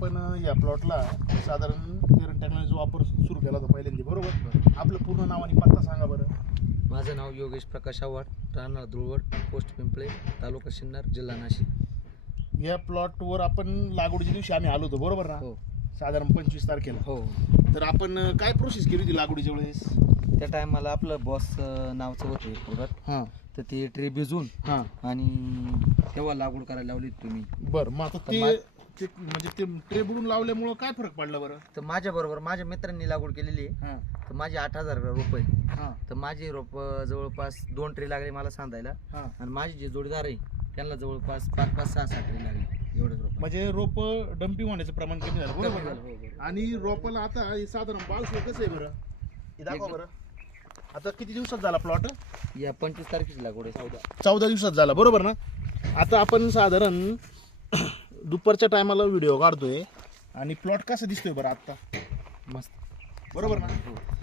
आपण या प्लॉटला साधारण केरन टेक्नॉलॉजी वापर सुरू केला होता पहिल्यांदा बरोबर? आपलं पूर्ण नाव आणि पत्ता सांगा बरं. माझं नाव योगेश प्रकाश आव्हाड राहणार धुळवड पोस्ट पिंपळे तालुका सिन्नर जिल्हा नाशिक. या प्लॉटवर आपण लागवडीच्या दिवशी आम्ही आलो होतो बरोबर ना? हो. साधारण पंचवीस तारखेला. हो. तर आपण अं, काय प्रोसेस केली होती लागवडीच्या वेळेस? त्या टायमाला आपलं बॉस नावचं होतं एक प्रोडक्ट हां. तर ते ट्रे भिजून हां. आणि तेव्हा लागवड करायला लावली तुम्ही. बरं मग आता तर ते मा- ते म्हणजे ते ट्रे बुडून लावल्यामुळं काय फरक पडला बरं? तर माझ्या बरोबर माझ्या मित्रांनी लागवड केलेली आहे. हां. तर माझी आठ हजार रुपये हां. तर माझी रोप जवळपास दोन ट्रे लागले मला सांगायला. हां. आणि माझे जे जोडीदार आहे त्यांना जवळपास पाच पाच सहा सहा ट्रे लागले एवढंच रोप. म्हणजे रोप डम्पिंग होण्याचं प्रमाण कमी झालं. बरोबर ना? बरोबर आणि रोपाला आता हे साधारण बाल सुरू कसं आहे बरं? हे दाखवा. बरं. आता किती दिवसात झाला प्लॉट या पंचवीस तारखेची लागवड आहे चौदा. चौदा दिवसात झाला. बरोबर ना? आता आपण साधारण दुपारच्या टायमाला व्हिडिओ काढतोय. आणि प्लॉट कसा दिसतोय बरं आत्ता? मस्त. बरोबर ना? हो.